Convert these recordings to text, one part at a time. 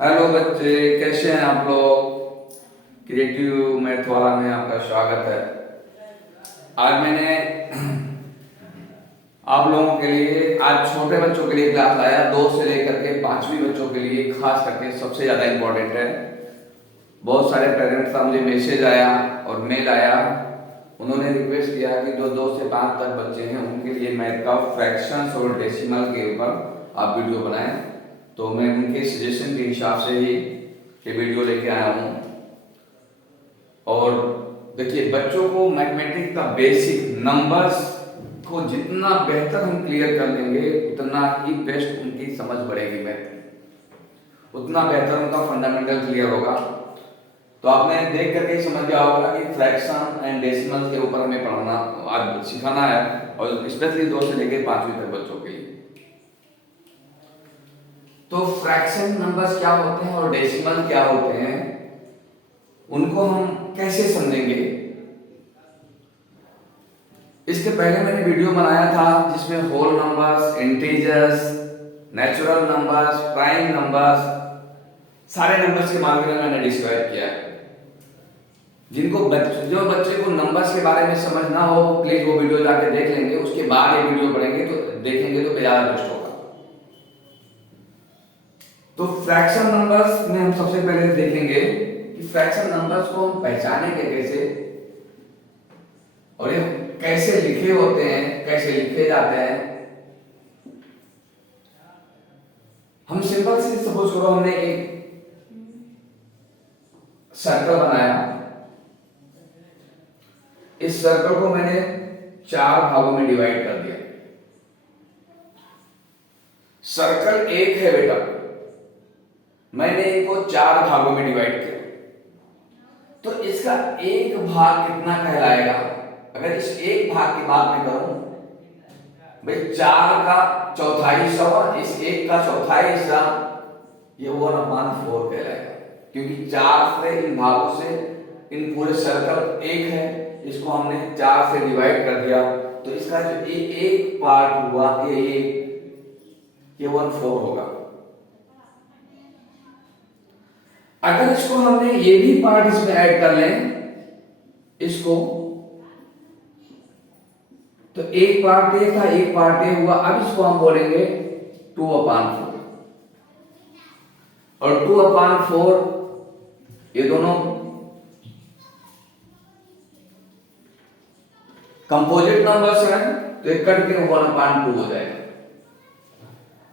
Hello बच्चे, कैसे हैं आप लोग। क्रिएटिव मैथ वाला में आपका स्वागत है। आज मैंने आप लोगों के लिए आज छोटे बच्चों के लिए क्लास लाया, 2 से लेकर के 5वीं बच्चों के लिए खास करके सबसे ज़्यादा इम्पोर्टेंट है। बहुत सारे पेरेंट्स का मुझे मैसेज आया और मेल आया, उन्होंने रिक्वेस्ट किया कि जो 2 से 5 तक बच्चे हैं उनके लिए मैथ का फ्रैक्शंस और डेसिमल के ऊपर आप वीडियो बनाएं। तो मैं उनके सजेशन के हिसाब से ही ये वीडियो लेके आया हूँ। और देखिए, बच्चों को मैथमेटिक्स का बेसिक नंबर्स को जितना बेहतर हम क्लियर कर लेंगे उतना ही बेस्ट उनकी समझ बढ़ेगी, मैथ उतना बेहतर उनका फंडामेंटल क्लियर होगा। तो आपने देख करके समझ गया होगा कि फ्रैक्शन एंड डेसिमल के ऊपर हमें पढ़ाना आज सिखाना है, और स्पेशली 2 से लेकर 5वीं तक बच्चों के लिए। तो फ्रैक्शन नंबर्स क्या होते हैं और डेसिमल क्या होते हैं, उनको हम कैसे समझेंगे। इसके पहले मैंने वीडियो बनाया था जिसमें whole numbers, integers, natural numbers, prime numbers, सारे नंबर्स के बारे में मैंने डिस्क्राइब किया है। जो बच्चे को नंबर्स के बारे में समझ ना हो, प्लीज वो वीडियो जाके देख लेंगे, उसके बाद ये वीडियो पढ़ेंगे तो देखेंगे तो ज्यादा बेस्ट होगा। तो फ्रैक्शन नंबर्स में हम सबसे पहले देखेंगे कि फ्रैक्शन नंबर्स को हम पहचानेंगे कैसे, और ये कैसे लिखे होते हैं, कैसे लिखे जाते हैं। हम सिंपल से सपोज करो हमने एक सर्कल बनाया, इस सर्कल को मैंने 4 भागों में डिवाइड कर दिया। सर्कल एक है बेटा, मैंने इनको 4 भागों में डिवाइड किया, तो इसका एक भाग कितना कहलाएगा। अगर इस एक भाग की बात मैं करूं, भाई 4 का चौथाई हिस्सा, इस एक का चौथाई हिस्सा, ये 1/4 कहलाएगा, क्योंकि 4 से इन भागों से इन पूरे सर्कल एक है, इसको हमने 4 से डिवाइड कर दिया, तो इसका जो एक पार्ट हुआ ये 1/4 होगा। अगर इसको हमने ये भी पार्ट इसमें ऐड कर लें इसको, तो एक पार्ट ये था, एक पार्ट ये हुआ। अब इसको हम बोलेंगे 2/4, और 2/4 ये दोनों कंपोजिट नंबर्स हैं, तो एक कट के 1/2 हो जाएगा।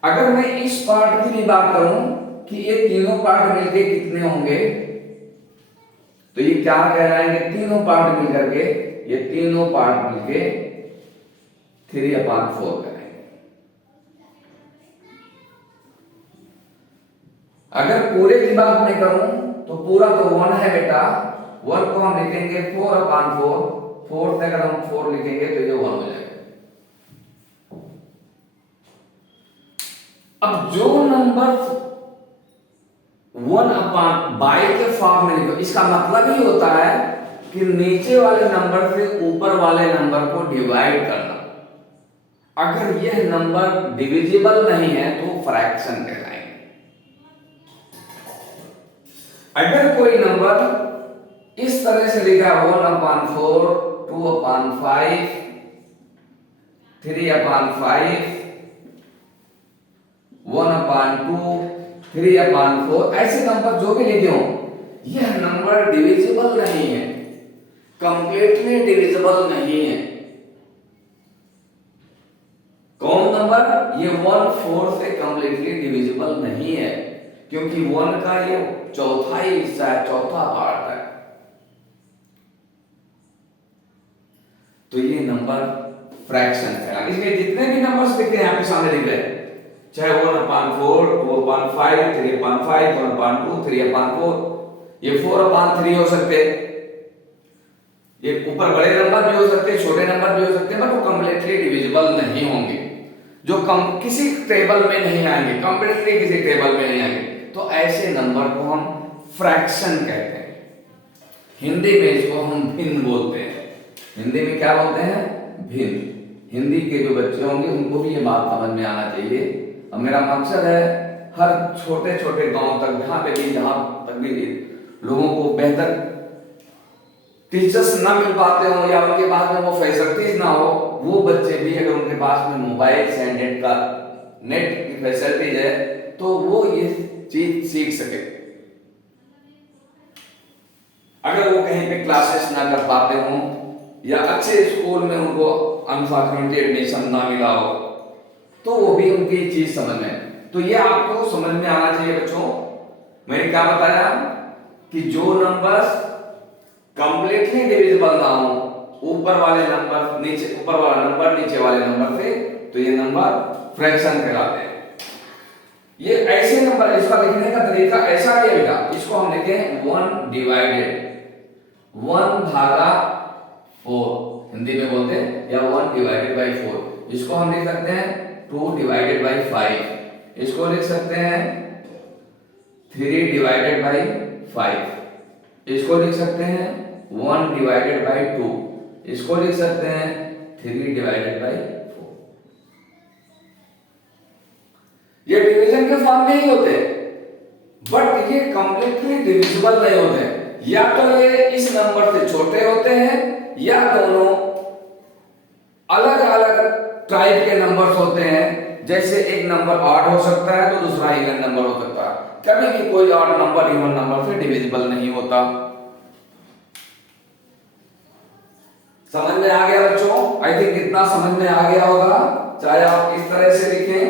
अगर मैं इस पार्ट की भी बात करूं कि ये तीनों पार्ट मिलके कितने होंगे, तो ये क्या कहलाएंगे, तीनों पार्ट मिलकर के, ये तीनों पार्ट मिलके 3/4 करेंगे। अगर पूरे की बात मैं करूं तो पूरा तो 1 है बेटा, 1 को हम लिखेंगे 4/4, 4 से अगर हम 4 लिखेंगे तो ये 1 हो जाएगा। अब जो नंबर 1/बाई के फॉर्म में लिखो, इसका मतलब ही होता है कि नीचे वाले नंबर से ऊपर वाले नंबर को डिवाइड करना। अगर यह नंबर डिविजिबल नहीं है तो फ्रैक्शन कहलाएंगे। अगर कोई नंबर इस तरह से लिखा 1/4, 2/5, 3/5, 1/2, 3/4, ऐसे नंबर जो भी लिखे हो, यह नंबर डिविजिबल नहीं है, कंप्लीटली डिविजिबल नहीं है। कौन नंबर, ये 1/4 से कंप्लीटली डिविजिबल नहीं है, क्योंकि 1 का ये चौथाई हिस्सा है, चौथा पार्ट है। तो ये नंबर फ्रैक्शन है। इसमें जितने भी नंबर्स लिखे हैं आपके सामने लिख रहे हैं, चाहे 1/4, 2/5, 3/5, 1/2, 3/4, ये 4/3 हो सकते, ये ऊपर बड़े नंबर भी हो सकते, छोटे नंबर भी हो सकते, बट वो कंप्लीटली डिविजिबल नहीं होंगे, जो किसी टेबल में नहीं आएंगे, कंप्लीटली किसी टेबल में नहीं आएंगे। तो ऐसे नंबर को हम फ्रैक्शन कहते हैं। हिंदी में इसको हम भिन्न बोलते हैं। हिंदी में क्या बोलते हैं, भिन्न। हिंदी के जो बच्चे होंगे उनको भी ये बात समझ में आना चाहिए। अब मेरा मकसद है हर छोटे छोटे गांव तक, जहां पे भी, जहां तक भी लोगों को बेहतर टीचर्स ना मिल पाते हो या उनके पास में वो फैसिलिटीज ना हो, वो बच्चे भी अगर उनके पास में मोबाइल से नेट की फैसिलिटीज है तो वो ये चीज सीख सके। अगर वो कहीं पे क्लासेस ना कर पाते हो या अच्छे स्कूल में उनको अनफॉर्चुनेटली एडमिशन ना मिला हो, तो वो भी उनकी चीज समझ में, तो ये आपको समझ में आना चाहिए बच्चों। मैंने क्या बताया कि जो नंबर्स कंप्लीटली डिविजिबल ना हो, ऊपर वाले नंबर नीचे, ऊपर वाला नंबर नीचे वाले नंबर से, तो ये नंबर फ्रैक्शन कहलाते हैं। ये ऐसे नंबर, इसका लिखने का तरीका ऐसा है बेटा, इसको हम लिखे 1 डिवाइडेड 1/4, हिंदी में बोलते हैं, या 1 डिवाइडेड बाई 4। इसको हम लिख सकते हैं 2 डिवाइडेड बाई 5। इसको लिख सकते हैं 3 डिवाइडेड बाई 5। इसको लिख सकते हैं 1 डिवाइडेड बाई 2। इसको लिख सकते हैं 3 डिवाइडेड बाई 4। ये डिवीजन के फॉर्म में ही होते हैं, बट ये कंप्लीटली डिविजिबल नहीं होते। या तो ये इस नंबर से छोटे होते हैं, या दोनों अलग अलग टाइप के नंबर्स होते हैं। जैसे एक नंबर ऑड हो सकता है तो दूसरा इवन नंबर हो सकता है। कभी भी कोई ऑड नंबर इवन नंबर से डिविजिबल नहीं होता। समझ में आ गया बच्चों? आई थिंक इतना समझ में आ गया होगा। चाहे आप इस तरह से लिखें,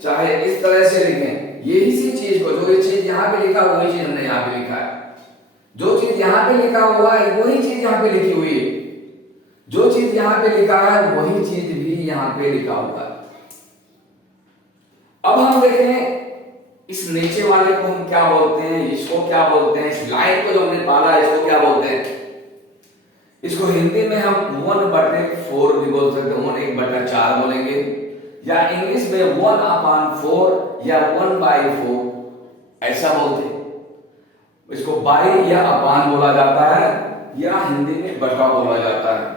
चाहे इस तरह से लिखें, यही सी चीज को, जो ये चीज यहाँ पे लिखा वही चीज हमने यहाँ पे लिखा है। जो चीज यहाँ पे लिखा हुआ है वही चीज यहाँ पे लिखी हुई है। जो चीज यहाँ पे लिखा है वही चीज भी यहाँ पे लिखा हुआ है। अब हम देखें इस नीचे वाले को हम क्या बोलते हैं, इसको क्या बोलते हैं, इस लाइन को जो हमने पाला है इसको क्या बोलते हैं। इसको हिंदी में हम 1/4 भी बोल सकते हैं, 1/4 बोलेंगे, या इंग्लिश में 1/4 या 1/4 ऐसा बोलते हैं। इसको बाई या अपान बोला जाता है, या हिंदी में बटा बोला जाता है।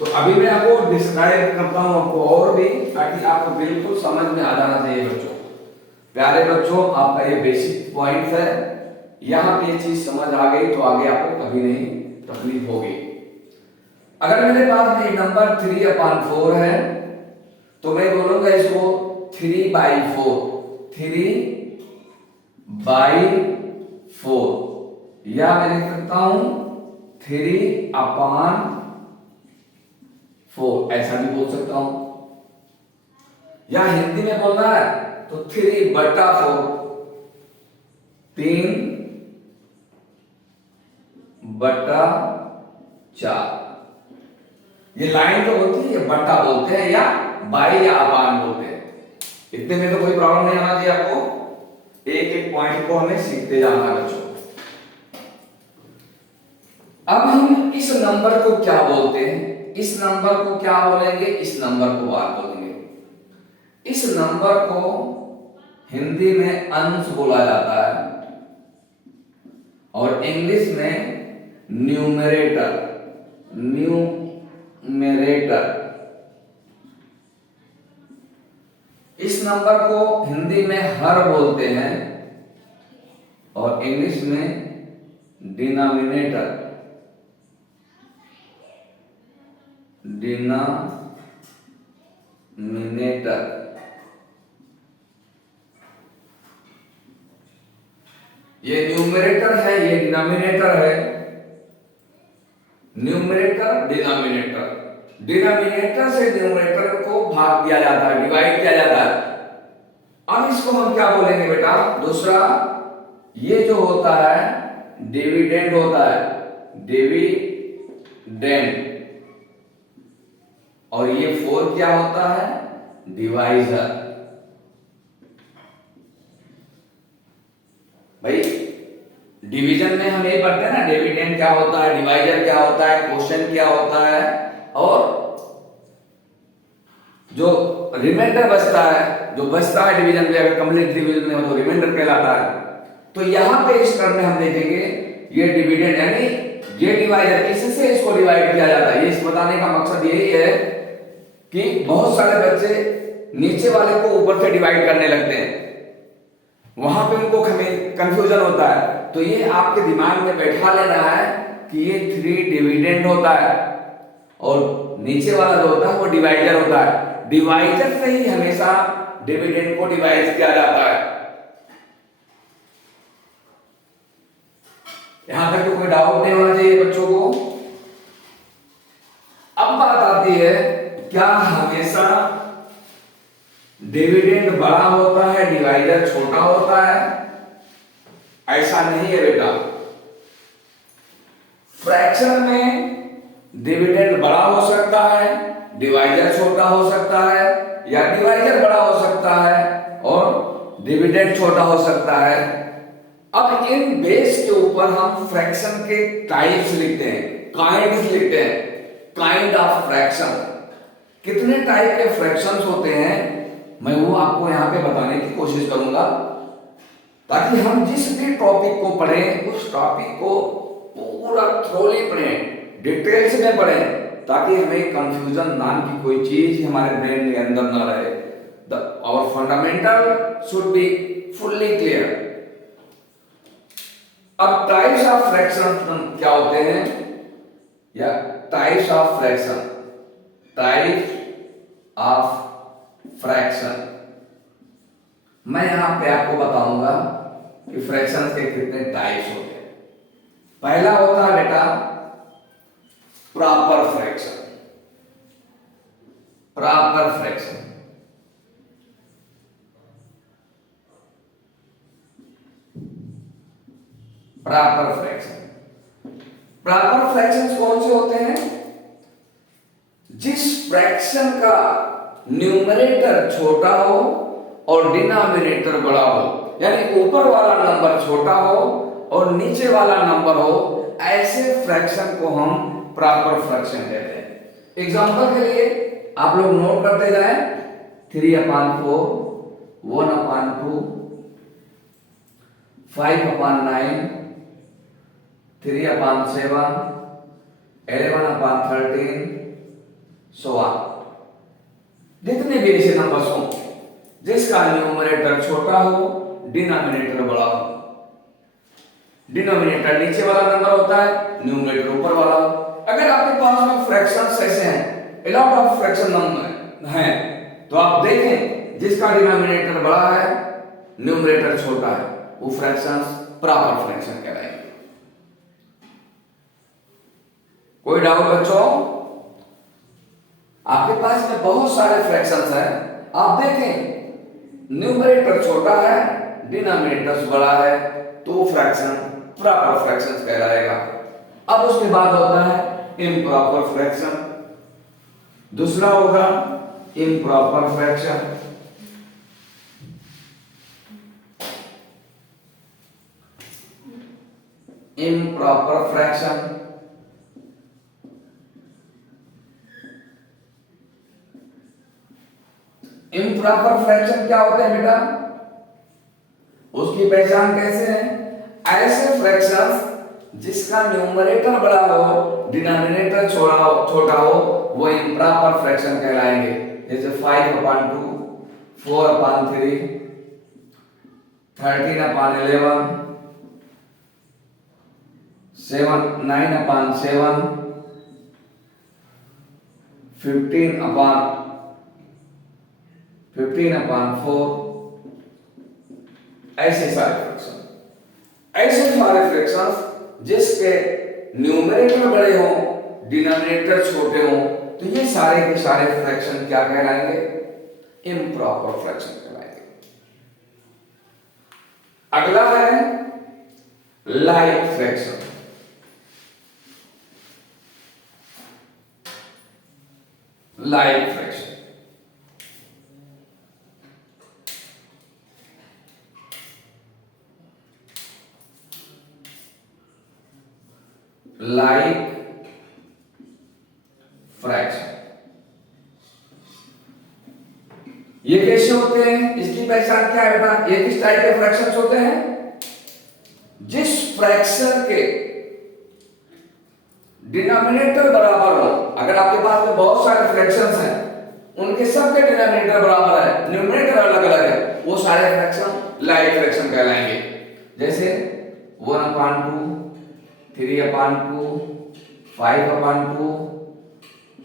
तो अभी मैं आपको डिस्क्राइब करता हूं आपको और भी, ताकि आपको बिल्कुल समझ में आ जाना चाहिए बच्चों। प्यारे बच्चों, आपका ये बेसिक पॉइंट है, यहां पे ये चीज समझ आ गई तो आगे आपको कभी नहीं तकलीफ होगी। अगर मेरे पास में नंबर 3/4 है तो मैं बोलूंगा इसको 3/4, 3/4, या मैं लिख सकता हूं 3/4, ऐसा भी बोल सकता हूं। या हिंदी में बोलना है तो 3/4, 3/4। ये लाइन तो होती है, ये बटा बोलते हैं, या बाई या अपान बोलते हैं। इतने में तो कोई प्रॉब्लम नहीं आना चाहिए आपको। एक एक पॉइंट को हमें सीखते जाना है बच्चों। अब हम इस नंबर को क्या बोलते हैं, इस नंबर को क्या बोलेंगे, इस नंबर को बात बोलेंगे। इस नंबर को हिंदी में अंश बोला जाता है और इंग्लिश में न्यूमरेटर। इस नंबर को हिंदी में हर बोलते हैं और इंग्लिश में डिनोमिनेटर। ये न्यूमरेटर है, ये डिनोमिनेटर है। न्यूमरेटर, डिनोमिनेटर से न्यूमरेटर को भाग दिया जाता है, डिवाइड किया जाता है। अब इसको हम क्या बोलेंगे बेटा, दूसरा ये जो होता है डिविडेंड होता है, डिविडेंड। और ये 4 क्या होता है, डिवाइजर। भाई डिवीजन में हम ये पढ़ते हैं ना, डिविडेंड क्या होता है, डिवाइजर क्या होता है, क्वोशिएंट क्या होता है, और जो रिमाइंडर बचता है, जो बचता है डिवीजन में, अगर कंप्लीट डिवीजन में हो तो रिमाइंडर कहलाता है। तो यहां पे इस टर्म में हम देखेंगे ये डिविडेंड यानी ये डिवाइजर, इससे इसको डिवाइड किया जाता है। ये इस बताने का मकसद यही है कि बहुत सारे बच्चे नीचे वाले को ऊपर से डिवाइड करने लगते हैं। कंफ्यूजन होता है। तो ये आपके दिमाग में बैठा लेना है कि ये 3 डिविडेंड होता है और नीचे वाला जो होता है वो डिवाइजर होता है। डिवाइजर से ही हमेशा डिविडेंड को डिवाइड किया जाता है। यहां तक तो कोई डाउट नहीं होना चाहिए बच्चों को। अब बात आती है, क्या हमेशा डिविडेंड बड़ा होता है डिवाइजर छोटा होता है? ऐसा नहीं है बेटा। फ्रैक्शन में डिविडेंड बड़ा हो सकता है, डिवाइजर छोटा हो सकता है, या डिवाइजर बड़ा हो सकता है और डिविडेंड छोटा हो सकता है। अब इन बेस के ऊपर हम फ्रैक्शन के टाइप्स लिखते हैं, काइंड्स लिखते हैं, काइंड ऑफ फ्रैक्शन। कितने टाइप के फ्रैक्शंस होते हैं मैं वो आपको यहां पे बताने की कोशिश करूंगा, ताकि हम जिस भी टॉपिक को पढ़ें उस टॉपिक को पूरा थ्रोली पढ़ें, डिटेल्स में पढ़ें, ताकि हमें कंफ्यूजन नाम की कोई चीज हमारे ब्रेन के अंदर ना रहे। Our fundamental should be fully clear. अब टाइप्स ऑफ फ्रैक्शन क्या होते हैं, या types of fraction, types of fraction मैं यहां पे आपको बताऊंगा कि फ्रैक्शन के कितने टाइप्स होते हैं। पहला होता है बेटा proper fraction. Proper fraction proper fraction proper fractions कौन से होते हैं? जिस फ्रैक्शन का न्यूमरेटर छोटा हो और डिनोमिनेटर बड़ा हो, यानी ऊपर वाला नंबर छोटा हो और नीचे वाला नंबर हो, ऐसे फ्रैक्शन को हम प्रॉपर फ्रैक्शन कहते हैं। एग्जांपल के लिए आप लोग नोट करते जाएं, 3/4, 1/2, 5/9, 3/7, 11/13, so on। जितने भी ऐसे नंबर्स हो जिसका न्यूमरेटर छोटा हो, डिनोमिनेटर बड़ा हो। डिनोमिनेटर नीचे वाला नंबर होता है, न्यूमरेटर ऊपर वाला। अगर आपके पास में फ्रैक्शंस ऐसे हैं, a lot of fraction number हैं, तो आप देखें जिसका डिनोमिनेटर बड़ा है, न्यूमरेटर छोटा है, वो फ्रैक्शंस प्रॉपर फ्रैक्शन कहलाएंगे। कोई डाउट बच्चों? आपके पास में बहुत सारे फ्रैक्शंस हैं, आप देखें न्यूमरेटर छोटा है, डिनोमिनेटर बड़ा है, तो फ्रैक्शन प्रॉपर फ्रैक्शन कहलाएगा। अब उसके बाद होता है इम्प्रॉपर फ्रैक्शन। दूसरा होगा improper fraction. Improper fraction improper fraction क्या होते हैं बेटा? उसकी पहचान कैसे है? ऐसे फ्रैक्शंस जिसका न्यूमरेटर बड़ा हो, डिनोमिनेटर छोटा हो, वो इम्प्रॉपर फ्रैक्शन कहलाएंगे। जैसे 5/2, 4/3, 13/11, 9/7, 15/4, ऐसे सारे फ्रैक्शंस जिसके न्यूमरेटर बड़े हो, डिनोमिनेटर छोटे हो, तो ये सारे के सारे फ्रैक्शन क्या कहलाएंगे? इम्प्रॉपर फ्रैक्शन कहलाएंगे। अगला है like fraction. Like fraction like fraction ये कैसे होते हैं? इसकी पहचान क्या है बेटा? ये किस टाइप के फ्रैक्शंस होते हैं? जिस फ्रैक्शन के डिनोमिनेटर बराबर हो। अगर आपके पास में बहुत सारे फ्रैक्शंस हैं, उनके सबके डिनोमिनेटर बराबर है, न्यूमरेटर अलग अलग है, वो सारे फ्रैक्शन लाइक फ्रैक्शन कहलाएंगे। जैसे 1/2, 3/2, 5/2,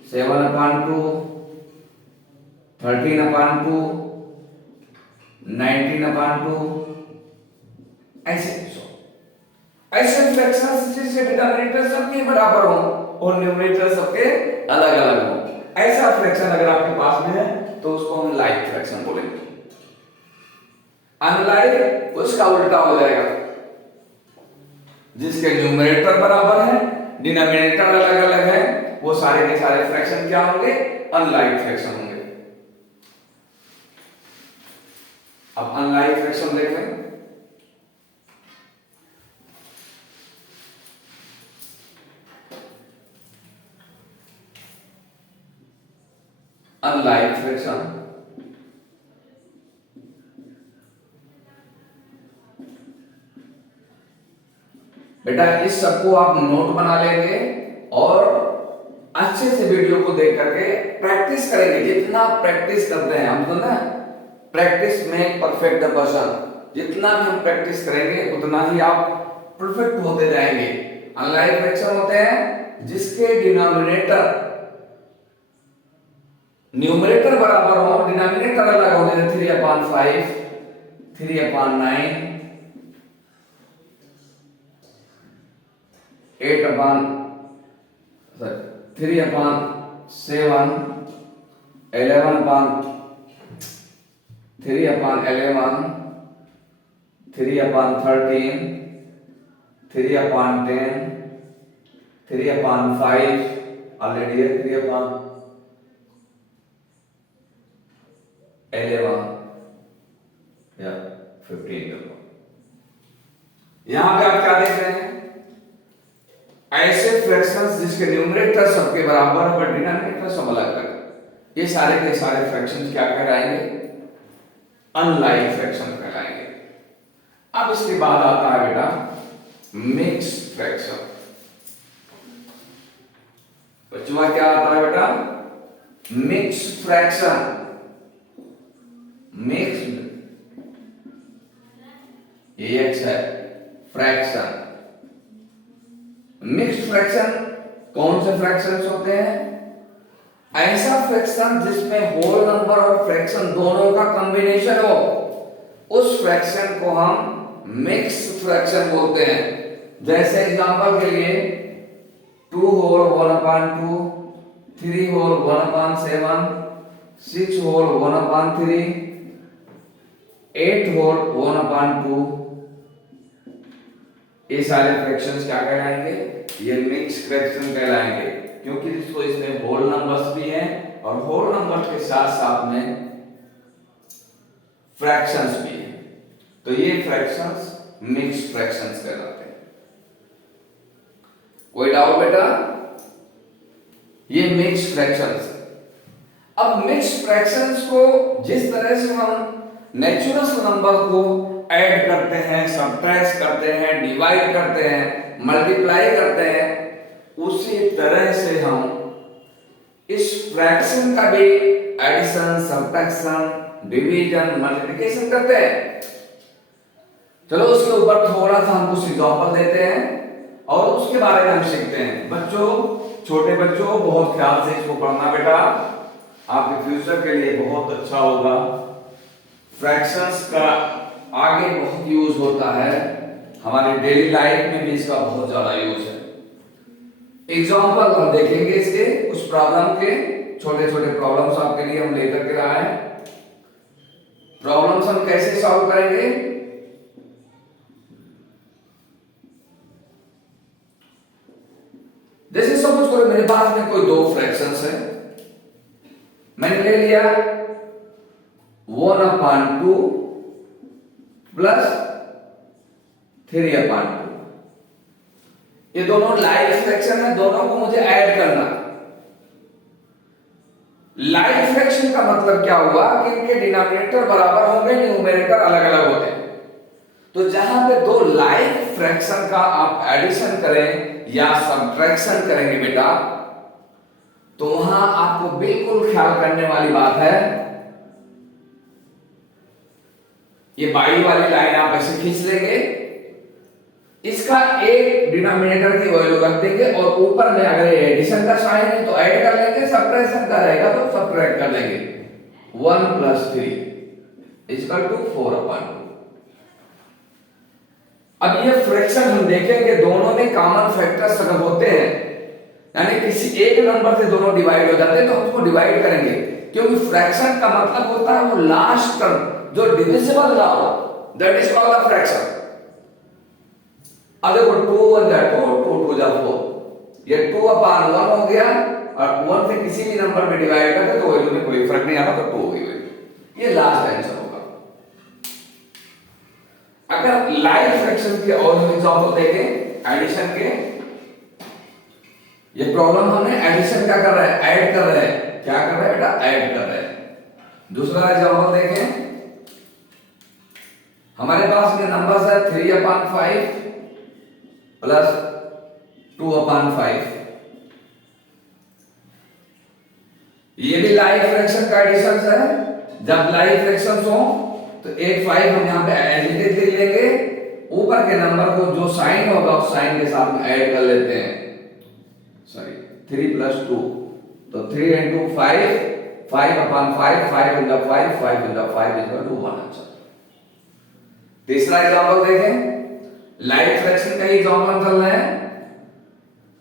7/2, 13/2, 19/2, ऐसे फ्रैक्शंस जिसके डिनोमिनेटर सबके बराबर हो और न्यूमरेटर सबके अलग अलग हो, ऐसा फ्रैक्शन अगर आपके पास में है तो उसको हम लाइक फ्रैक्शन बोलेंगे। अनलाइक उसका उल्टा हो जाएगा, जिसके न्यूमरेटर बराबर है डिनोमिनेटर अलग अलग है, वो सारे के सारे फ्रैक्शन क्या होंगे? अनलाइक फ्रैक्शन होंगे। अब अनलाइक फ्रैक्शन देख लें। अनलाइक फ्रैक्शन बेटा इस सबको आप नोट बना लेंगे और अच्छे से वीडियो को देख करके प्रैक्टिस करेंगे। जितना प्रैक्टिस करते हैं हम तो ना, प्रैक्टिस में परफेक्ट द पर्सन, जितना भी हम प्रैक्टिस करेंगे उतना ही आप परफेक्ट होते जाएंगे। अनलाइक फ्रैक्शन होते हैं जिसके डिनोमिनेटर न्यूमरेटर बराबर हो, डिनोमिनेटर अलग हो, जैसे 3/5, 3/9, 3/7, 11/3/11, 3/13, 3/10, 3/5, ऑलरेडी है 3/11 या 15। यहां पे आप क्या देख रहे हैं? ऐसे फ्रैक्शंस जिसके न्यूमरेटर सबके बराबर है बट डिनोमिनेटर सब अलग अलग, ये सारे के सारे फ्रैक्शंस क्या कहलाएंगे? अनलाइक फ्रैक्शन कहलाएंगे। अब इसके बाद आता है बेटा मिक्स फ्रैक्शन। बच्चों क्या आता है बेटा? Mix fraction. मिक्स्ड एक्स है फ्रैक्शन। मिक्स्ड फ्रैक्शन कौन से फ्रैक्शंस होते हैं? ऐसा फ्रैक्शन जिसमें होल नंबर और फ्रैक्शन दोनों का कॉम्बिनेशन हो, उस फ्रैक्शन को हम मिक्स फ्रैक्शन बोलते हैं। जैसे एग्जांपल के लिए 2 होल 1/2, 3 होल 1/7, 6 होल 1/3, 8 होल 1/2, ये सारे फ्रैक्शंस क्या कहलाएंगे? ये मिक्स फ्रैक्शन कहलाएंगे, क्योंकि इसमें होल नंबर्स भी हैं और होल नंबर के साथ साथ में फ्रैक्शंस भी हैं, तो ये फ्रैक्शंस मिक्स फ्रैक्शंस कहलाते हैं। कोई डाउट बेटा? ये मिक्स फ्रैक्शंस। अब मिक्स फ्रैक्शंस को जिस तरह से हम नेचुरल नंबर को ऐड करते हैं, सबट्रैक्ट करते हैं, डिवाइड करते हैं, मल्टीप्लाई करते हैं, उसी तरह से हम इस फ्रैक्शन का भी एडिशन, सब्ट्रैक्शन, डिवीजन, मल्टीप्लिकेशन करते हैं। चलो उसके ऊपर थोड़ा सा हम कुछ एग्जांपल देते हैं और उसके बारे में हम सीखते हैं। बच्चों, छोटे बच्चों बहुत ख्याल से इसको पढ़ना बेटा, आपके फ्यूचर के लिए बहुत अच्छा होगा। फ्रैक्शंस का आगे बहुत यूज होता है, हमारी डेली लाइफ में भी इसका बहुत ज्यादा यूज है। एग्जांपल हम देखेंगे इसके, उस प्रॉब्लम के, छोटे छोटे प्रॉब्लम्स आपके लिए हम लेकर के आए हैं। प्रॉब्लम्स हम कैसे सॉल्व करेंगे? जैसे सपोज करो मेरे पास में कोई दो फ्रैक्शंस है, मैंने ले लिया 1/2 प्लस 3/2। ये दोनों लाइक फ्रैक्शन है, दोनों को मुझे ऐड करना। लाइक फ्रैक्शन का मतलब क्या हुआ कि इनके डिनोमिनेटर बराबर होंगे, न्यूमरेटर अलग अलग होते हैं। तो जहां पे दो लाइक फ्रैक्शन का आप एडिशन करें या सब्ट्रैक्शन करेंगे बेटा, तो वहां आपको बिल्कुल ख्याल करने वाली बात है, ये बाई वाली लाइन आप ऐसे खींच लेंगे इसका एक डिनोमिनेटर की वैल्यू रख देंगे और ऊपर में अगर एडिशन का साइन है तो ऐड कर लेंगे, सब्ट्रैक्शन का रहेगा तो सब्ट्रैक्ट कर लेंगे। 1 + 3 = 4/2। अब ये फ्रैक्शन हम देखेंगे दोनों में कॉमन फैक्टर्स अगर होते हैं, यानी किसी एक नंबर से दोनों डिवाइड हो जाते हैं तो हम उसको डिवाइड करेंगे, क्योंकि फ्रैक्शन का मतलब होता है वो लास्ट टर्म जो डिविजिबल ना हो, that is called the fraction. अब देखो 2 × 1 = 2, 2 × 2 = 4, ये 2/1 हो गया और 1 से किसी भी नंबर में डिवाइड करते तो वैल्यू में कोई फर्क नहीं आता तो 2 हो गई वैल्यू। ये लास्ट आंसर होगा। अगर लाइव फ्रैक्शन के और एग्जांपल देखें एडिशन के, ये प्रॉब्लम हमने एडिशन क्या कर रहा है, ऐड कर रहे हैं, क्या कर रहे हैं बेटा, ऐड कर रहे हैं। दूसरा एग्जांपल देखें, हमारे पास ये नंबर्स है 3/5 + 2/5। ये भी लाइव फ्रैक्शन का एडिशन है। जब लाइव फ्रैक्शंस हो तो एक 5 हम यहां पे एज इट इज लिख लेंगे, ऊपर के नंबर को जो साइन होगा उस साइन के साथ में ऐड कर लेते हैं। सॉरी 3 + 2 तो 3 × 5 5/5 5 × 5 5 × 5 = 1 आंसर। तीसरा एग्जांपल देखें, लाइव फ्रैक्शन का एग्जांपल चल रहा है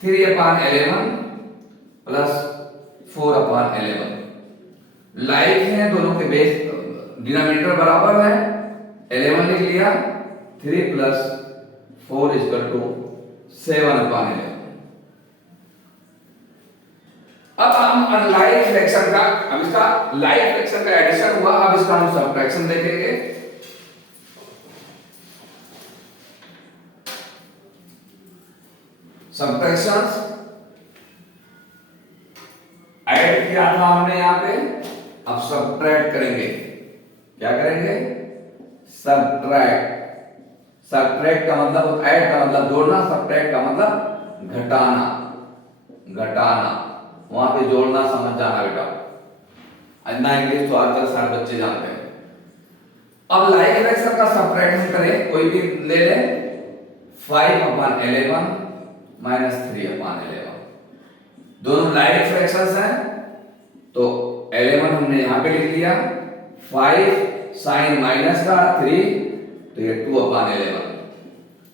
3/11 + 4/11। लाइव है, दोनों के बेस डिनोमिनेटर बराबर है, 11 लिख लिया, 3 + 4 = 7/11। अब हम अनलाइव फ्रैक्शन का, अब इसका लाइव फ्रैक्शन का एडिशन हुआ, अब इसका हम सब्ट्रैक्शन देखेंगे। सब्ट्रैक्शंस ऐड किया था हमने यहां पे, अब सब्ट्रैक्ट करेंगे। क्या करेंगे, सब्ट्रैक्ट। सब्ट्रैक्ट का मतलब ऐड का मतलब जोड़ना, सब्ट्रैक्ट का मतलब घटाना, घटाना। वहां पे जोड़ना समझ जाना बेटा, अन्ना इंग्लिश तो आजकल सारे बच्चे जानते हैं। अब लाइव फ्रैक्शन का सब्ट्रैक्ट हम करें, कोई भी ले लें, 5/11 - 3/11। दोनों लाइव फ्रैक्शंस हैं तो 11 हमने यहां पे लिख लिया, 5 साइन माइनस का 3 तो ये 2/11।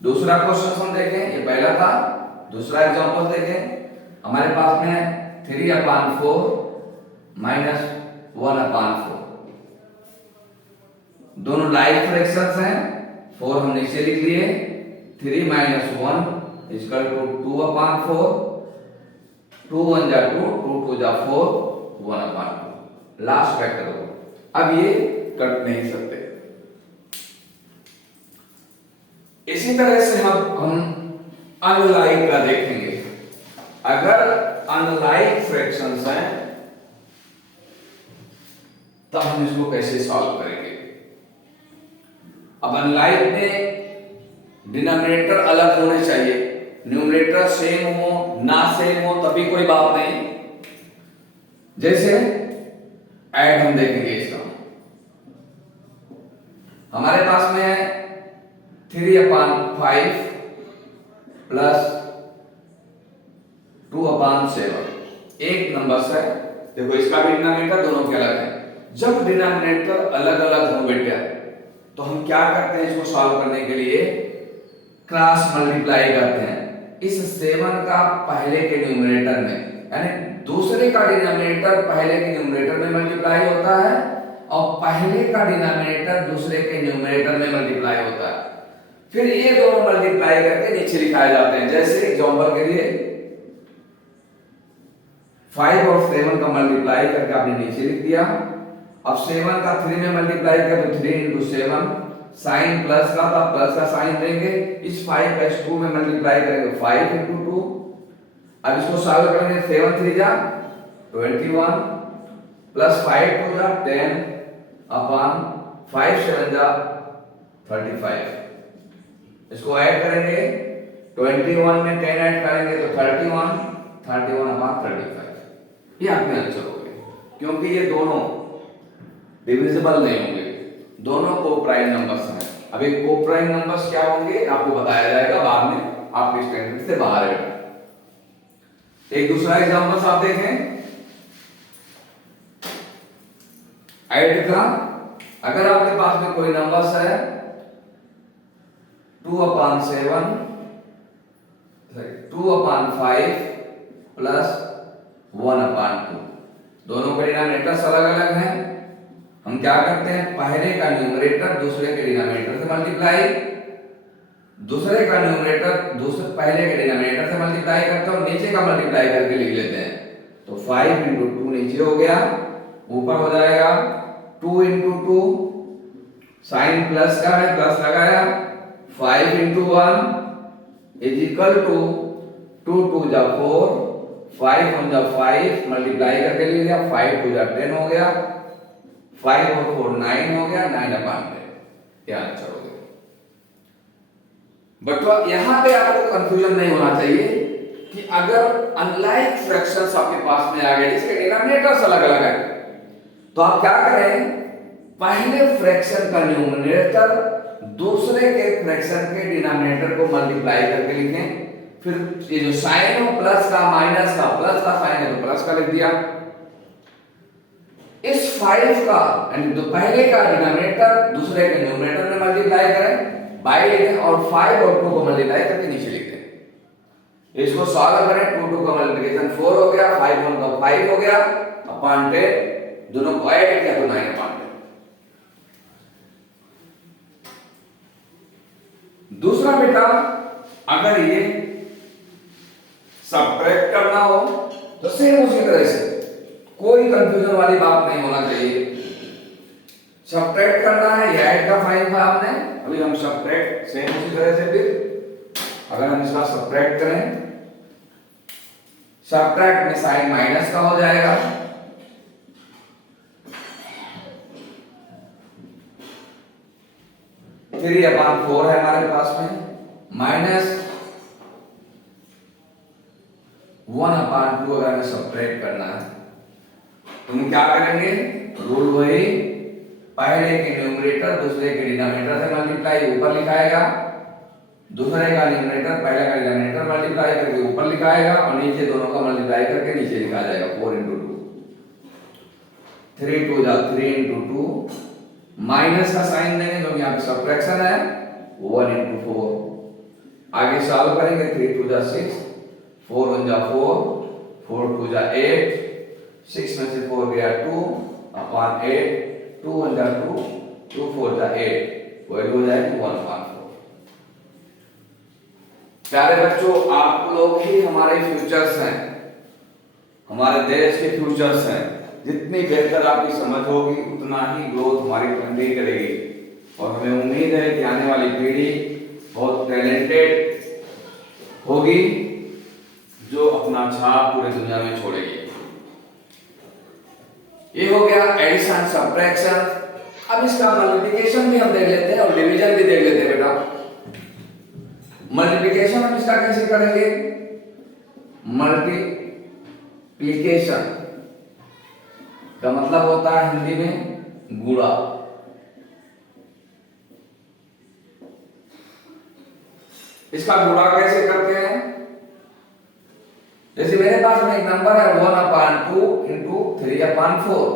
दूसरा क्वेश्चन हम देखें, ये पहला था, दूसरा एग्जांपल देखें। हमारे पास में 3/4 - 1/4। दोनों लाइव फ्रैक्शंस हैं, 4 हम नीचे लिख लिए, 3 - 1 = 2/4, 2 × 1 = 2, 2 × 2 = 4, 1/2 लास्ट फैक्टर हो। अब ये कट नहीं सकते। इसी तरह से हम अनलाइव का देखेंगे। अगर अनलाइव फ्रैक्शंस हैं तब हम इसको कैसे सॉल्व करेंगे। अब अनलाइव में डिनोमिनेटर अलग होने चाहिए, न्यूमरेटर सेम हो ना सेम हो तभी कोई बात नहीं। जैसे ऐड हम देखेंगे, इसका हमारे पास में है 3/5 + 2/7। एक नंबर से देखो, इसका भी डिनोमिनेटर दोनों के अलग है। जब डिनोमिनेटर अलग अलग हो बेटा तो हम क्या करते हैं, इसको सॉल्व करने के लिए क्रॉस मल्टीप्लाई करते हैं। इस 7 का पहले के न्यूमरेटर में, यानी दूसरे का डिनोमिनेटर पहले के न्यूमरेटर में मल्टीप्लाई होता है और पहले का डिनोमिनेटर दूसरे के न्यूमरेटर में मल्टीप्लाई होता है। फिर ये दोनों मल्टीप्लाई करके नीचे लिखाए जाते हैं। जैसे एग्जांपल के लिए 5 और 7 का मल्टीप्लाई करके आपने नीचे लिख दिया। अब 7 का 3 में मल्टीप्लाई कर तो 3 × 7, साइन प्लस का था, प्लस का साइन देंगे। इस 5 का 2 में मल्टीप्लाई करेंगे 5 × 2। अब इसको सॉल्व करेंगे, 7 × 3 = 21 प्लस 5 × 2 = 10 अपॉन 5 × 7 = 35। इसको ऐड करेंगे, 21 में 10 ऐड करेंगे तो 31 31/35। ये आपके आंसर हो गए, क्योंकि ये दोनों डिविजिबल नहीं होंगे, दोनों को प्राइम नंबर्स हैं। अभी कोप्राइम नंबर्स क्या होंगे आपको बताया जाएगा बाद में, आपके स्टैंडर्ड से बाहर है। एक दूसरा एग्जांपल आप देखें ऐड का। अगर आपके पास में कोई नंबर्स है 2/7 2/5 प्लस 1/2, दोनों के डिनोमिनेटर्स अलग अलग हैं। हम क्या करते हैं, पहले का न्यूमरेटर दूसरे के डिनोमिनेटर से मल्टीप्लाई, दूसरे का न्यूमरेटर दूसरे पहले के डिनोमिनेटर से मल्टीप्लाई करते हैं और नीचे का मल्टीप्लाई करके लिख लेते हैं। तो 5 × 2 नीचे हो गया, ऊपर हो जाएगा 2 × 2, साइन प्लस का है प्लस लगाया, 5 × 1 इज इक्वल टू 2 × 2 = 4, 5 × 1 = 5 मल्टीप्लाई करके लिख लिया, 5 × 2 = 10 हो गया, 5 और 4 9 हो गया, 9/10 ये आंसर हो गया। बट यहां पे आपको कंफ्यूजन नहीं होना चाहिए कि अगर अनलाइक फ्रैक्शंस आपके पास में आ गए जिसके डिनोमिनेटर्स अलग अलग है, तो आप क्या करें, पहले फ्रैक्शन का न्यूमरेटर दूसरे के फ्रैक्शन के डिनोमिनेटर को मल्टीप्लाई करके लिखें। फिर ये जो साइन हो प्लस का माइनस का, प्लस का साइन है तो प्लस का लिख दिया। इस 5 का यानी तो पहले का डिनोमिनेटर दूसरे के न्यूमरेटर में मल्टीप्लाई करें बाई लिखें और 5 और 2 को मल्टीप्लाई करके नीचे लिख दें। इसको सॉल्व करें, 2 2 का मल्टीप्लिकेशन 4 हो गया, 5 1 का 5 हो गया, अपॉन 10 दोनों को ऐड किया तो 9/10। दूसरा बेटा अगर ये सबट्रैक्ट करना हो तो सेम उसी तरह से, कोई कंफ्यूजन वाली बात नहीं होना चाहिए। सबट्रैक्ट करना है, ये ऐड का फाइन था आपने, अभी हम सबट्रैक्ट सेम उसी तरह से। फिर अगर हम इसका सबट्रैक्ट करें, सबट्रैक्ट में साइन माइनस का हो जाएगा, फिर 3/4 है हमारे पास में, माइनस 1/2 अगर हमें सबट्रैक्ट करना है तो हम क्या करेंगे, रूल वही, पहले के न्यूमरेटर दूसरे के डिनोमिनेटर से मल्टीप्लाई ऊपर लिखाएगा, दूसरे का न्यूमरेटर पहले का डिनोमिनेटर मल्टीप्लाई करके ऊपर लिखाएगा और नीचे दोनों का मल्टीप्लाई करके नीचे लिखा जाएगा। 4 × 2 3 2 = 3 × 2, माइनस का साइन देंगे क्योंकि यहाँ पे सबट्रैक्शन है, 1 × 4। आगे सॉल्व करेंगे, 3 2 = 6, 4 1 = 4, 4 2 = 8, 6 में से 4 गया 2/8, 2 1 = 2, 2 4 = 8, वैल्यू हो जाएगी 1/4। प्यारे बच्चों, आप लोग ही हमारे फ्यूचर्स हैं, हमारे देश के फ्यूचर्स हैं। जितनी बेहतर आपकी समझ होगी उतना ही ग्रोथ हमारी कंट्री करेगी और हमें उम्मीद है कि आने वाली पीढ़ी बहुत टैलेंटेड होगी जो अपना छाप पूरी दुनिया में छोड़ेगी। ये हो गया एडिशन सब्ट्रैक्शन। अब इसका मल्टीप्लिकेशन भी हम देख लेते हैं और डिवीजन भी देख लेते हैं बेटा। मल्टीप्लिकेशन हम इसका कैसे करेंगे, मल्टीप्लिकेशन का मतलब होता है हिंदी में गुणा। इसका गुणा कैसे करते हैं, जैसे मेरे पास में एक नंबर है 1/2 × 3/4,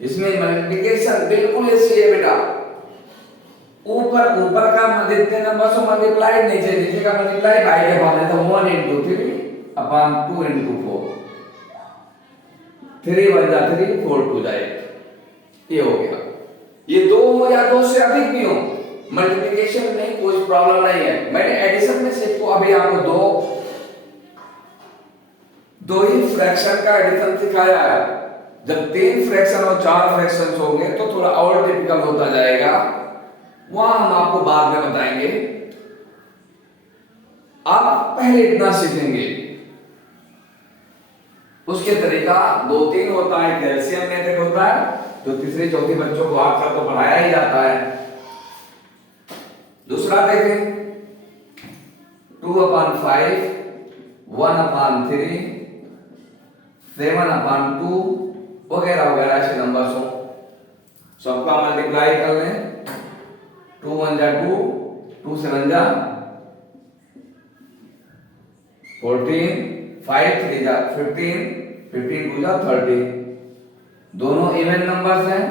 इसमें मल्टीप्लिकेशन बिल्कुल ऐसी है बेटा, ऊपर का जितने नंबर से मल्टीप्लाई, नीचे का मल्टीप्लाई बाई के बाद तो 1 × 3/2 × 4, 3 1 = 3, 4 2 = 8। ये हो गया। ये 2 हो या 2 से अधिक भी हो, मल्टीप्लिकेशन में कोई प्रॉब्लम नहीं है। मैंने एडिशन में सिर्फ अभी आपको दो ही फ्रैक्शन का एडिशन सिखाया है। जब 3 फ्रैक्शन और 4 फ्रैक्शंस होंगे तो थोड़ा और डिफिकल्ट होता जाएगा, वहां हम आपको बाद में बताएंगे। आप पहले इतना सीखेंगे, उसके तरीका 2-3 होता है। कैल्शियम मेथड होता है जो तीसरे चौथे बच्चों को आप सबको पढ़ाया ही जाता है। दूसरा देखें 2/5, 1/3, 7/2 वगैरह वगैरह ऐसे नंबर्स हो, सबका मल्टीप्लाई कर लें। 2 1 जा 2, 2 7 जा 14, 5 3 जा 15, 15 2 जा 30। दोनों इवन नंबर्स हैं,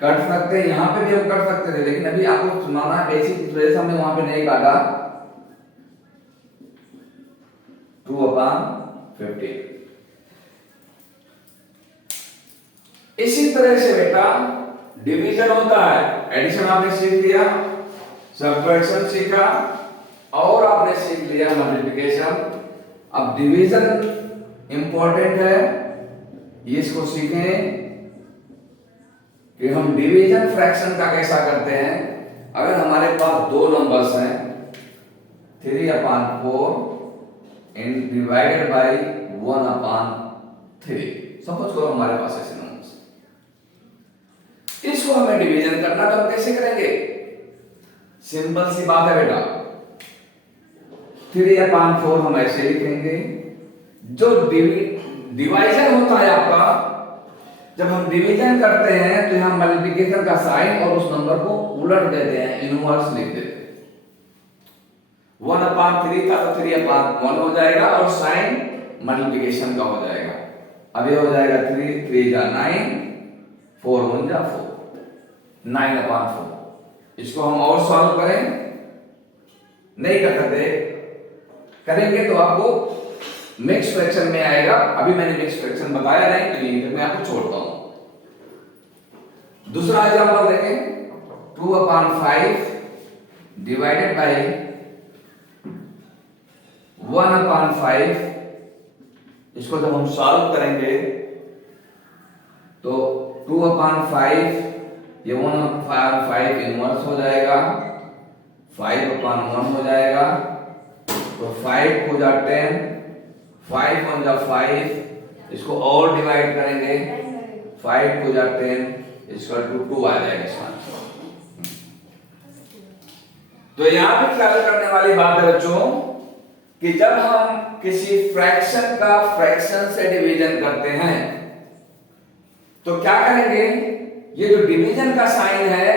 कट सकते हैं, यहां पे भी हम कट सकते थे, लेकिन अभी आपको सुनाना है बेसिक, इस वजह से हमने वहां पे नहीं काटा। 2/15। इसी तरह से बेटा डिवीजन होता है। एडिशन आपने सीख लिया, सब्ट्रैक्शन सीखा, और आपने सीख लिया मल्टीप्लिकेशन। अब डिवीजन इंपॉर्टेंट है, ये इसको सीखें कि हम डिवीजन फ्रैक्शन का कैसा करते हैं। अगर हमारे पास दो नंबर्स हैं 3/4 डिवाइडेड बाई 1/3, सपोज करो हमारे पास ऐसे नंबर्स, इसको हमें डिवीजन करना, तो हम कैसे करेंगे? सिंपल सी बात है बेटा, 3/4 हम ऐसे लिखेंगे। जो डिवाइजन होता है आपका, जब हम डिवीजन करते हैं तो यहां मल्टीप्लिकेशन का साइन और उस नंबर को उलट देते हैं, इनवर्स लिख देते हैं। 1/3 था तो 3/1 हो जाएगा, और साइन मल्टीप्लिकेशन का हो जाएगा। अब ये हो जाएगा 3 3 जा 9, 4 1 जा 4, 9/4। इसको हम और सॉल्व करें, नहीं कर सकते, करेंगे तो आपको मिक्स फ्रैक्शन में आएगा। अभी मैंने मिक्स फ्रैक्शन बताया नहीं, तो यहीं तक मैं आपको छोड़ता हूं। दूसरा एग्जांपल देखें, 2/5 डिवाइडेड बाई 1/5। इसको जब हम सॉल्व करेंगे तो 2/5, ये 1/5 इनवर्स हो जाएगा, 5/1 हो जाएगा, तो 5 को जा 10, 5 1 जा 5, इसको और डिवाइड करेंगे, 5 को जा 10 इसका 2 आ जाएगा इसका आंसर। तो यहां पे ख्याल करने वाली बात है बच्चों कि जब हम किसी फ्रैक्शन का फ्रैक्शन से डिवीजन करते हैं तो क्या करेंगे, ये जो डिवीजन का साइन है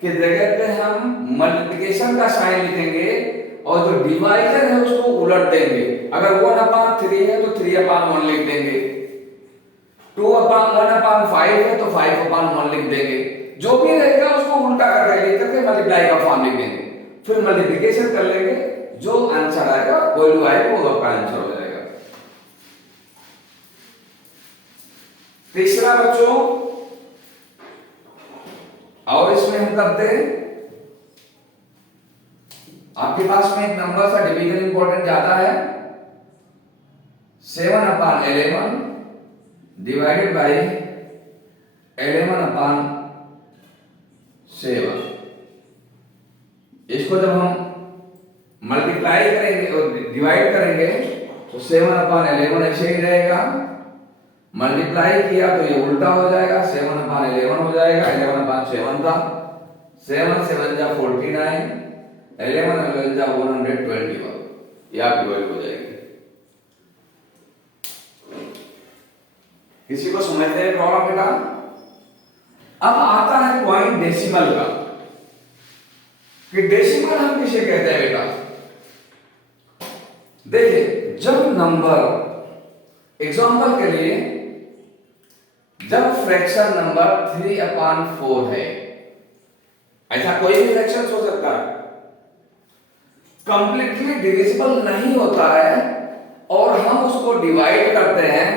कि जगह पे हम मल्टीप्लिकेशन का साइन लिखेंगे, और जो डिवाइजर है उसको उलट देंगे। अगर 1/3 है तो 3/1 लिख देंगे, 1/5 है तो 5/1 लिख देंगे। जो भी रहेगा उसको उल्टा करके मल्टीप्लाई का फॉर्म लिख देंगे, फिर मल्टीप्लिकेशन कर लेंगे, जो आंसर आएगा वैल्यू आएगा वो आपका आंसर हो जाएगा। तीसरा बच्चों, और इसमें हम करते हैं, आपके पास में एक नंबर सा डिवीजन इंपॉर्टेंट जाता है, 7/11 डिवाइडेड बाई 11/7। इसको जब हम मल्टीप्लाई करेंगे और डिवाइड करेंगे तो 7/11 ऐसे ही रहेगा, मल्टीप्लाई किया तो ये उल्टा हो जाएगा, 7/11 हो जाएगा, 11/7 था, 7 7 जा 49, 11 11 जा 121, ये आपकी वैल्यू हो जाएगी। किसी को समझते हैं प्रॉब्लम बेटा? अब आता है पॉइंट डेसिमल का, कि डेसिमल हम किसे कहते हैं बेटा? देखिए, जब नंबर, एग्जांपल के लिए, जब फ्रैक्शन नंबर 3/4 है, ऐसा कोई भी फ्रैक्शन हो सकता है, कंप्लीटली डिविजिबल नहीं होता है और हम उसको डिवाइड करते हैं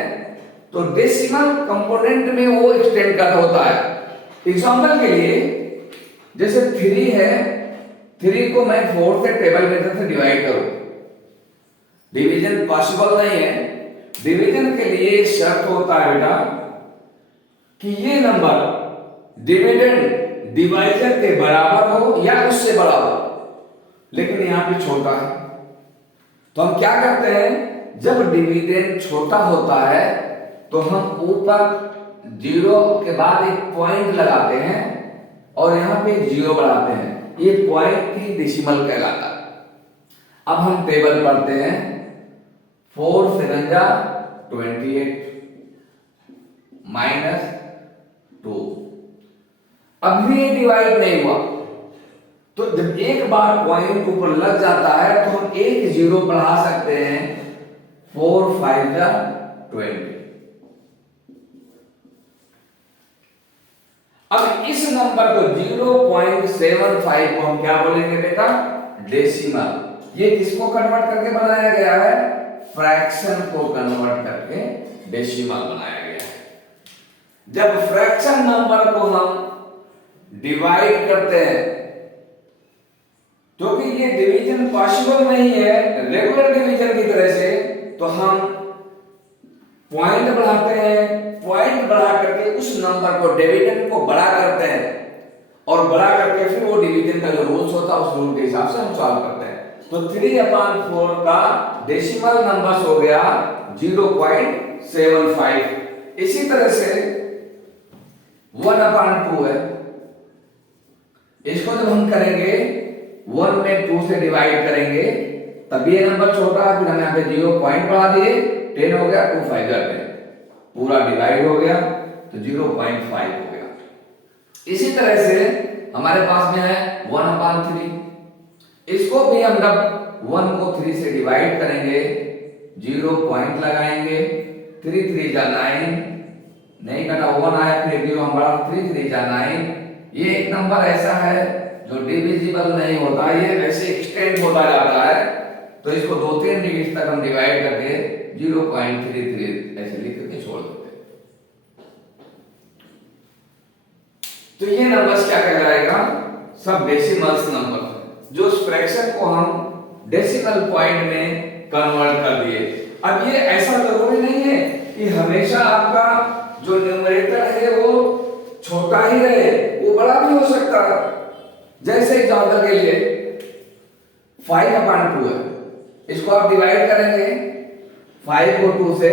तो डेसिमल कंपोनेंट में वो एक्सटेंड कर होता है। एग्जांपल के लिए, जैसे 3 है, 3 को मैं 4 से टेबल मेथड से डिवाइड करूं, डिवीजन पॉसिबल नहीं है। डिवीजन के लिए शर्त होता है बेटा कि ये नंबर डिविडेंड डिवाइजर के बराबर हो या उससे बड़ा हो, लेकिन यहां पे छोटा है, तो हम क्या करते हैं, जब डिविडेंड छोटा होता है तो हम ऊपर 0 के बाद एक पॉइंट लगाते हैं और यहां पे एक 0 बढ़ाते हैं, ये पॉइंट ही डेसिमल कहलाता है। अब हम टेबल पढ़ते हैं, 4 7 जा 28 -2, अब भी डिवाइड नहीं हुआ तो जब एक बार पॉइंट ऊपर लग जाता है तो हम एक जीरो बढ़ा सकते हैं, 4 5 जा 20। अब इस नंबर को 0.75 को हम क्या बोलेंगे बेटा? डेसिमल। ये किसको कन्वर्ट करके बनाया गया है? फ्रैक्शन को कन्वर्ट करके डेसिमल बनाया गया है। जब फ्रैक्शन नंबर को हम डिवाइड करते हैं, क्योंकि ये डिवीजन पॉसिबल नहीं है रेगुलर डिवीजन की तरह से, तो हम पॉइंट बढ़ाते हैं, पॉइंट बढ़ा करके उस नंबर को डिवीजन को बड़ा करते हैं और बड़ा करके फिर वो डिवीजन का जो रूल्स होता है उस रूल के हिसाब से हम सॉल्व करते हैं। तो 3/4 का डेसिमल नंबर हो गया 0.75। इसी तरह से 1/2 है, इसको जब हम करेंगे 1 में 2 से डिवाइड करेंगे तब ये नंबर छोटा है, फिर हम यहाँ पे 0 पॉइंट बढ़ा दिए, 10 हो गया, 2 5 10, पूरा डिवाइड हो गया तो 0.5 हो गया। इसी तरह से हमारे पास में है 1/3, इसको भी हम जब 1 को 3 से डिवाइड करेंगे 0 पॉइंट लगाएंगे, 3 3 जा 9, नहीं कटा 1 आया, फिर 0 हम बढ़ा 3 3 जा 9। ये एक नंबर ऐसा है जो डिविजिबल नहीं होता, ये वैसे एक्सटेंड होता जाता है, तो इसको 2-3 डिजिट तक हम डिवाइड करके 0.33 ऐसे लिख करके छोड़ देते हैं। तो ये नंबर्स क्या कहलाएगा? सब डेसिमल्स नंबर, जो फ्रैक्शन को हम डेसिमल पॉइंट में कन्वर्ट कर दिए। अब ये ऐसा जरूरी नहीं है कि हमेशा आपका जो न्यूमरेटर है वो छोटा ही रहे, वो बड़ा भी हो सकता है। जैसे एग्जांपल के लिए 5/2 है, इसको आप डिवाइड करेंगे 5 को 2 से,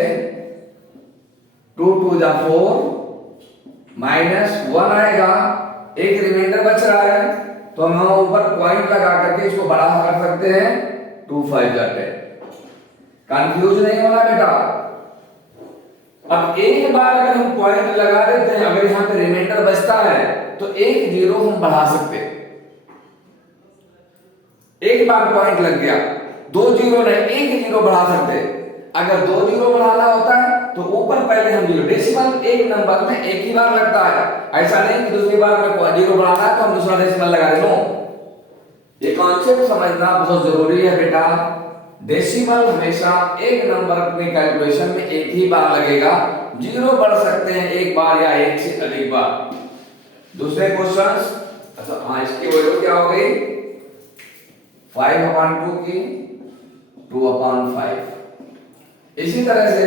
2 2 जा 4 -1 आएगा, एक रिमाइंडर बच रहा है, तो हम ऊपर पॉइंट लगा करके इसको बड़ा कर सकते हैं, 2 5 जा 10। कंफ्यूज नहीं होना बेटा। अब एक बार अगर हम पॉइंट लगा देते हैं, अगर यहां पे रिमाइंडर बचता है तो एक जीरो हम बढ़ा सकते हैं। एक बार पॉइंट लग गया, 2 जीरो नहीं, एक जीरो बढ़ा सकते हैं। अगर 2 जीरो बढ़ाना होता है तो ऊपर पहले हम जीरो, डेसिमल एक नंबर में एक ही बार लगता है, ऐसा नहीं कि दूसरी बार हमें जीरो बढ़ाना है तो हम दूसरा डेसिमल लगा दें। ये कॉन्सेप्ट समझना बहुत जरूरी है बेटा। डेसिमल हमेशा एक नंबर की कैलकुलेशन में एक ही बार लगेगा, जीरो बढ़ सकते हैं एक बार या एक से अधिक बार। दूसरे क्वेश्चंस, अच्छा हाँ, इसकी वैल्यू क्या हो गई? 5/2 की 2/5। इसी तरह से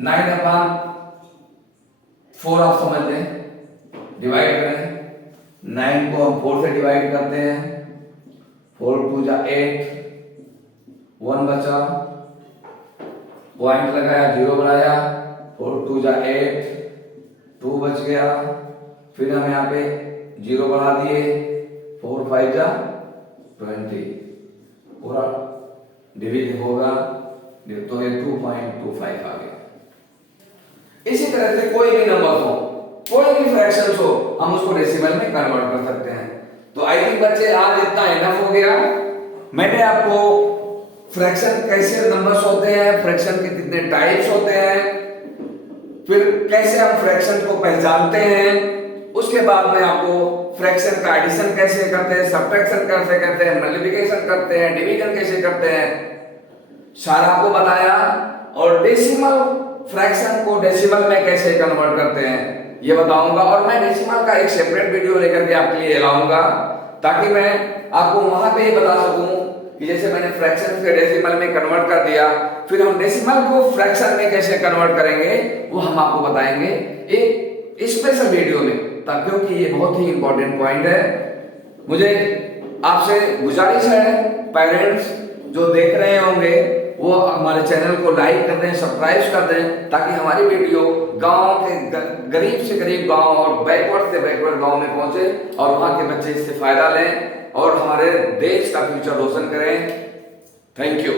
9/4 आप समझ लें, डिवाइड करें, 9 को हम 4 से डिवाइड करते हैं, 4 2 जा 8, 1 बचा, पॉइंट लगाया, 0 बढ़ाया, 4 2 जा 8, 2 बच गया, फिर हम यहाँ पे 0 बढ़ा दिए, 4 5 जा 20, पूरा डिवीजन होगा तो ये 2.25 आ गया। इसी तरह से कोई भी नंबर हो, कोई भी फ्रैक्शन हो, हम उसको डेसिमल में कन्वर्ट कर सकते हैं। तो आई थिंक बच्चे आज इतना इनफ हो गया। मैंने आपको फ्रैक्शन कैसे नंबर्स होते हैं, फ्रैक्शन के कितने टाइप्स होते हैं, फिर कैसे हम फ्रैक्शन को पहचानते हैं, उसके बाद में आपको फ्रैक्शन का एडिशन कैसे करते हैं, सब्ट्रैक्शन कैसे करते हैं, मल्टीप्लिकेशन करते हैं, डिवीजन कैसे करते हैं, सारा आपको बताया। और डेसिमल फ्रैक्शन को डेसिमल में कैसे कन्वर्ट करते हैं ये बताऊंगा, और मैं डेसिमल का एक सेपरेट वीडियो लेकर के आपके लिए लाऊंगा, ताकि मैं आपको वहां पे ही बता सकूं कि जैसे मैंने फ्रैक्शन से डेसिमल में कन्वर्ट कर दिया, फिर हम डेसिमल को फ्रैक्शन में कैसे कन्वर्ट करेंगे वो हम आपको बताएंगे एक स्पेशल वीडियो में, क्योंकि ये बहुत ही इंपॉर्टेंट पॉइंट है। मुझे आपसे गुजारिश है, पेरेंट्स जो देख रहे होंगे वो हमारे चैनल को लाइक कर दें, सब्सक्राइब कर दें, ताकि हमारी वीडियो गांव के गरीब से गरीब गांव और बैकवर्ड से बैकवर्ड गांव में पहुंचे और वहां के बच्चे इससे फायदा लें और हमारे देश का फ्यूचर रोशन करें। Thank you.